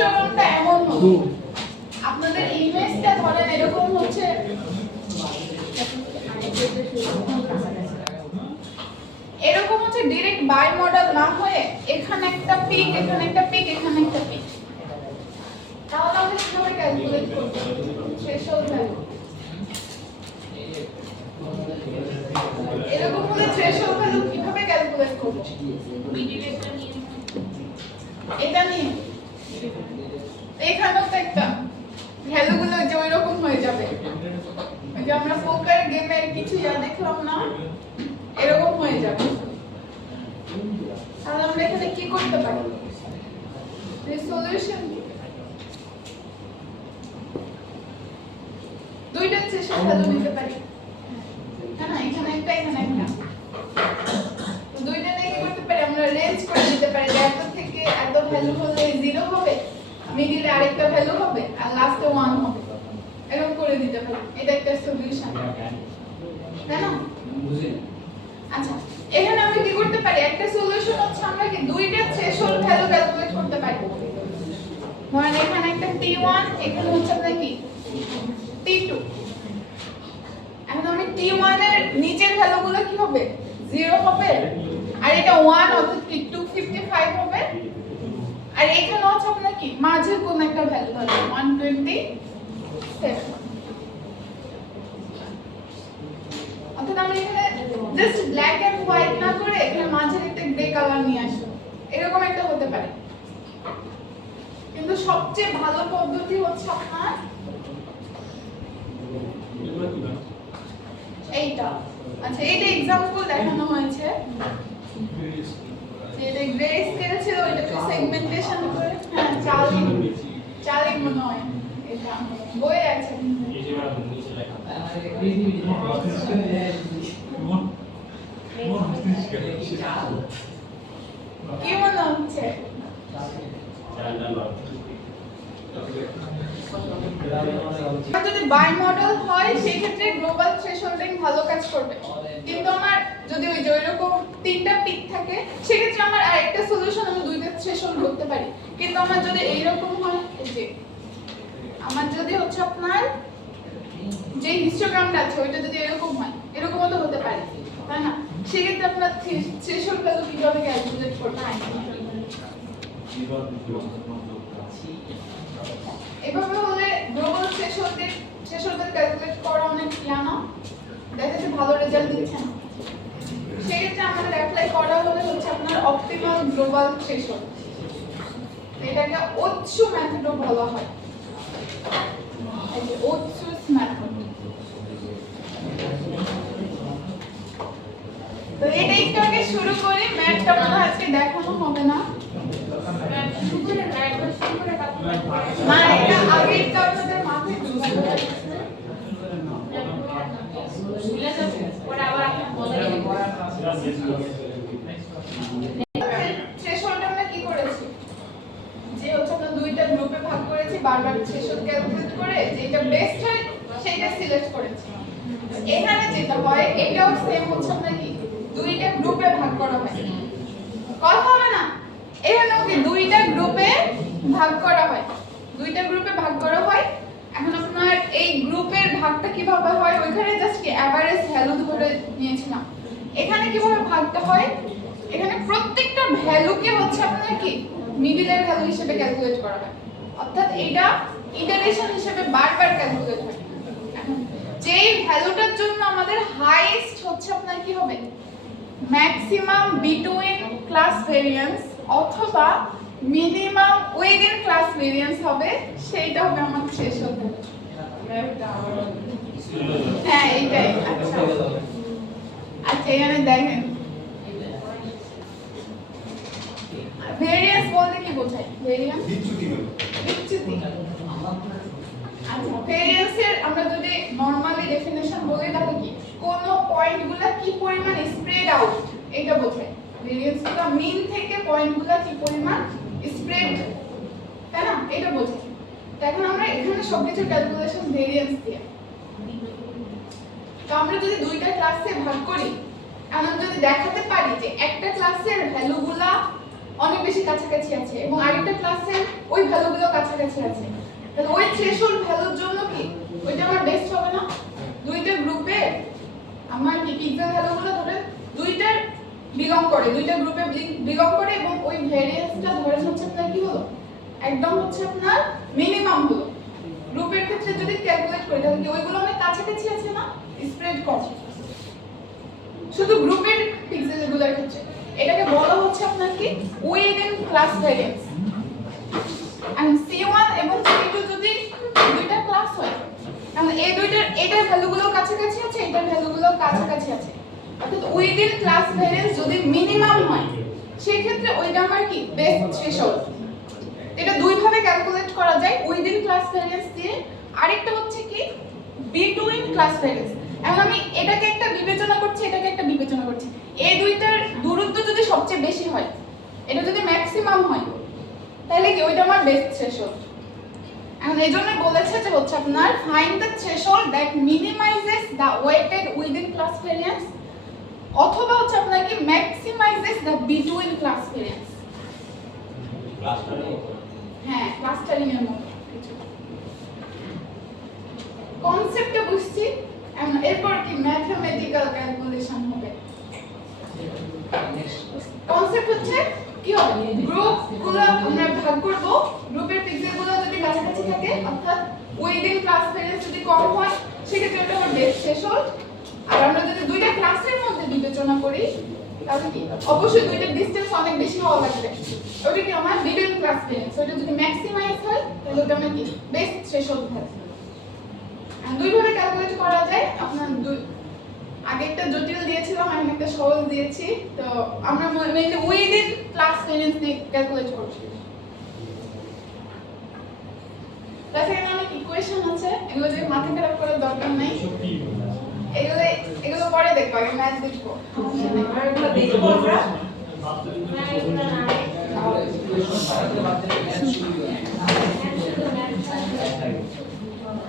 হিস্টোগ্রামটা এমন হবে আপনাদের ইমেজটা ধরেন এরকম হচ্ছে ডাইরেক্ট বাই মডেল না হয়ে এখানে একটা পিক এখানে একটা পিক এখানে একটা পিক তাহলে আমরা কিভাবে ক্যালকুলেট করব থ্রেশহোল্ড ভ্যালু এরকম হলে থ্রেশহোল্ড ভ্যালু কিভাবে ক্যালকুলেট করব এটা নিয়ে এখানেও তো একটা ভ্যালুগুলো যে ওইরকম হয়ে যাবে যে আমরা পোকার গেমের কিছু দেখলাম না এরকম হয়ে যাবে তাহলে আমরা এখানে কি করতে পারি সলিউশন দুইটা থ্রেশহোল্ড ভ্যালু নিতে পারি না এখানে একটা দুইটা নিয়ে কি করতে পারি আমরা রেঞ্জ করে দিতে পারি যে এত থেকে এত ভ্যালু হলে 0 হবে মিডলে আরেকটা ভ্যালু হবে আর লাস্টে 1 হবে এরকম করে দিতে পারি এটা একটা সলিউশন তাই না আচ্ছা এখানে আমরা কি করতে পারি একটা সলিউশন হচ্ছে আমরা কি দুইটা থ্রেশহোল্ড ভ্যালু ক্যালকুলেট করতে পারি ধরেন এখানে একটা T1 এখানে হচ্ছে আপনার কি T2 এখন আমি T1 এর নিচের ভ্যালুগুলো কি হবে 0 হবে আর এটা 1 অর্থাৎ কি 255 হবে আর এখানে হচ্ছে আপনার কি মাঝের কোন একটা ভ্যালু ধরো 127 অর্থাৎ আমরা এখানে জাস্ট ব্ল্যাক এন্ড হোয়াইট না করে এখানে মাঝের একটা গ্রে কালার নিয়ে আসো এরকম একটা হতে পারে কিন্তু সবচেয়ে ভালো পদ্ধতি হচ্ছে আপনার এইটা আচ্ছা এইটা एग्जांपल দেখানো হয়েছে যেটা গ্রে স্কেল ছিল ওইটাকে সেগমেন্টেশন করে হ্যাঁ চালিং মনে হয় এটা বই আছে কি মনে হচ্ছে যদি বাই মডেল হয় সেই ক্ষেত্রে গ্লোবাল থ্রেশহোল্ডিং ভালো কাজ করবে কিন্তু আমার যদি ওই যে এরকম তিনটা পিক থাকে সেই ক্ষেত্রে আমার আরেকটা সলিউশন আমি দুইটা থ্রেশহোল্ড করতে পারি কিন্তু আমার যদি এইরকম হয় যে আমার যদি হচ্ছে আপনার যে হিস্টোগ্রামটা আছে ওইটা যদি এরকম হয় এরকমও তো হতে পারে তাই না সেই ক্ষেত্রে আপনার থ্রেশহোল্ড ভ্যালু কিভাবে ক্যালকুলেট করতে হয় এভাবে হলে গ্লোবাল থ্রেশহোল্ড ক্যালকুলেট করা অনেক জানা দেখা যাচ্ছে ভালো রেজাল্ট দিচ্ছে না সেই ক্ষেত্রে আমাদের অ্যাপ্লাই করা হলে হচ্ছে আপনার অপটিমাল গ্লোবাল থ্রেশহোল্ড এটাকে ওৎসু মেথডও বলা হয় এই যে ওৎসুস মেথড তো এটা একটু আগে শুরু করি ম্যাথটা মনে হয় আজকে দেখানো হবে না না এটা আগে একটু আপনাদের মাথায় ঢুকাতে হবে থ্রেশহোল্ড আমরা কি করেছি যে হচ্ছে আমরা দুইটা গ্রুপে ভাগ করেছি বারবার থ্রেশহোল্ড ক্যালকুলেট করে যেটা বেস্ট হয় সেটা সিলেক্ট করেছি এখানে যেটা হয় এটাও সেম হচ্ছে আপনার কি দুইটা গ্রুপে ভাগ করা হয় কথা হবে না এখানেও কি দুইটা গ্রুপে ভাগ করা হয় এখন আপনার এই গ্রুপের ভাগটা কিভাবে হয় ওইখানে জাস্ট কি এভারেজ ভ্যালু ধরে নিয়েছিলাম এখানে কিভাবে ভাগটা হয় এখানে প্রত্যেকটা ভ্যালুকে হচ্ছে আপনার কি মিডলের ভ্যালু হিসেবে ক্যালকুলেট করা হয় অর্থাৎ এটা ইটারেশন হিসেবে বারবার ক্যালকুলেট হয় এখন যেই ভ্যালুটার জন্য আমাদের হাইয়েস্ট হচ্ছে আপনার কি হবে ম্যাক্সিমাম বিটুইন ক্লাস ভেরিয়েন্স অথবা মিনিমাম উইদিন ক্লাস ভেরিয়েন্স হবে সেইটা হবে আমার থ্রেশহোল্ড হ্যাঁ এইটাই আচ্ছা এখানে দেখেন ভেরিয়েন্স বলতে কি বোঝায় ভেরিয়েন্স বিচ্যুতি আচ্ছা ভেরিয়েন্সের আমরা যদি নরমালি ডেফিনিশন বলি তাহলে কি কোন পয়েন্টগুলো কি পরিমাণ স্প্রেড আউট এটা বোঝায় ভেরিয়েন্সগুলো মিন থেকে পয়েন্টগুলো কি পরিমাণ স্প্রেড তাই না এটা বোঝায় এখন আমরা এখানে সবকিছু ক্যালকুলেশন ভেরিয়েন্স দিয়ে তো আমরা যদি দুইটা ক্লাসে ভাগ করি এমন যদি দেখাতে পারি যে একটা ক্লাসের ভ্যালুগুলা অনেক বেশি কাছাকাছি আছে এবং আরেকটা ক্লাসে ওই ভ্যালুগুলো কাছাকাছি আছে, তাহলে ওই থ্রেশহোল্ড ভ্যালুর জন্য কি ওইটা আমার বেস্ট হবে না? দুইটা গ্রুপে আমার কি পিক্সেল ভ্যালুগুলো ধরে দুইটার বিলং করে, দুইটা গ্রুপে বিলং করে এবং ওই ভেরিয়েন্সটা ধরেন হচ্ছে আপনার কি হলো একদম হচ্ছে আপনার মিনিমাম হলো। গ্রুপের ক্ষেত্রে যদি ক্যালকুলেট করি তাহলে কি ওইগুলো অনেক কাছাকাছি আছে না, স্প্রেড কম শুধু গ্রুপের পিক্সেলগুলোর ক্ষেত্রে। এটাকে বলা হচ্ছে আপনার কি within class variance. And C1 এবং C2 যদি দুইটা ক্লাস হয় তাহলে এই দুইটার এটার ভ্যালুগুলো কাছাকাছি আছে, এটার ভ্যালুগুলো কাছাকাছি আছে, অর্থাৎ উইদিন ক্লাস ভ্যারিয়েন্স যদি মিনিমাম হয় সেই ক্ষেত্রে ওইটা আমার কি বেস্ট থ্রেশহোল্ড। এটা দুই ভাবে ক্যালকুলেট করা যায়, উইদিন ক্লাস ভ্যারিয়েন্স দিয়ে, আরেকটা হচ্ছে কি বিটুইন ক্লাস ভ্যারিয়েন্স। এখন আমি এটাকে একটা বিবেচনা করছি, এটাকে একটা বিবেচনা করছি, এই দুইটার দূরত্ব যদি সবচেয়ে বেশি হয়, এটা যদি ম্যাক্সিমাম হয় তাহলে কি ওইটা আমার বেস্ট থ্রেশহোল্ড। এখন এইজন্য বলেছে যে হচ্ছে আপনার find the threshold that minimizes the weighted within class variance অথবা হচ্ছে আপনার কি maximizes the between class variance. হ্যাঁ, ক্লাস্টারিং এর মতো কিছু কনসেপ্টটা বুঝছি। এরপর কি ম্যাথমেটিক্যাল ক্যালকুলেশন হবে। কনসেপ্ট হচ্ছে কি হবে, গ্রুপগুলো আমরা ভাগ করব, গ্রুপের পিক্সেলগুলো যদি কাছাকাছি থাকে অর্থাৎ উইদিন ক্লাস ভ্যারিয়েন্স যদি কম হয় সেক্ষেত্রে ওটা হবে বেস্ট থ্রেশহোল্ড। আর আমরা যদি দুইটা ক্লাসের মধ্যে বিবেচনা করি তাহলে কি অবশ্যই দুইটার ডিসটেন্স অনেক বেশি হওয়া লাগবে, ওটা কি আমার মিডল ক্লাস ভ্যারিয়েন্স, ওটা যদি ম্যাক্সিমাইজ হয় তাহলে ওটা আমার কি বেস্ট থ্রেশহোল্ড হবে। আর দুই ভাবে ক্যালকুলেট করা যায়, আপনার আগে একটা জটিল দিয়েছিলাম আর একটা সহজ দিয়েছি, তো আমরা মেইনলি উইদিন ক্লাস ভ্যারিয়েন্স দিয়ে ক্যালকুলেট করছি। তাছাড়া অনেক ইকুয়েশন আছে, এগুলো যে মাথা খারাপ করার দরকার নাই, এগুলো পরে দেখবো, আগে ম্যাথ দেখবো। আর এগুলো দেখবো আমরা।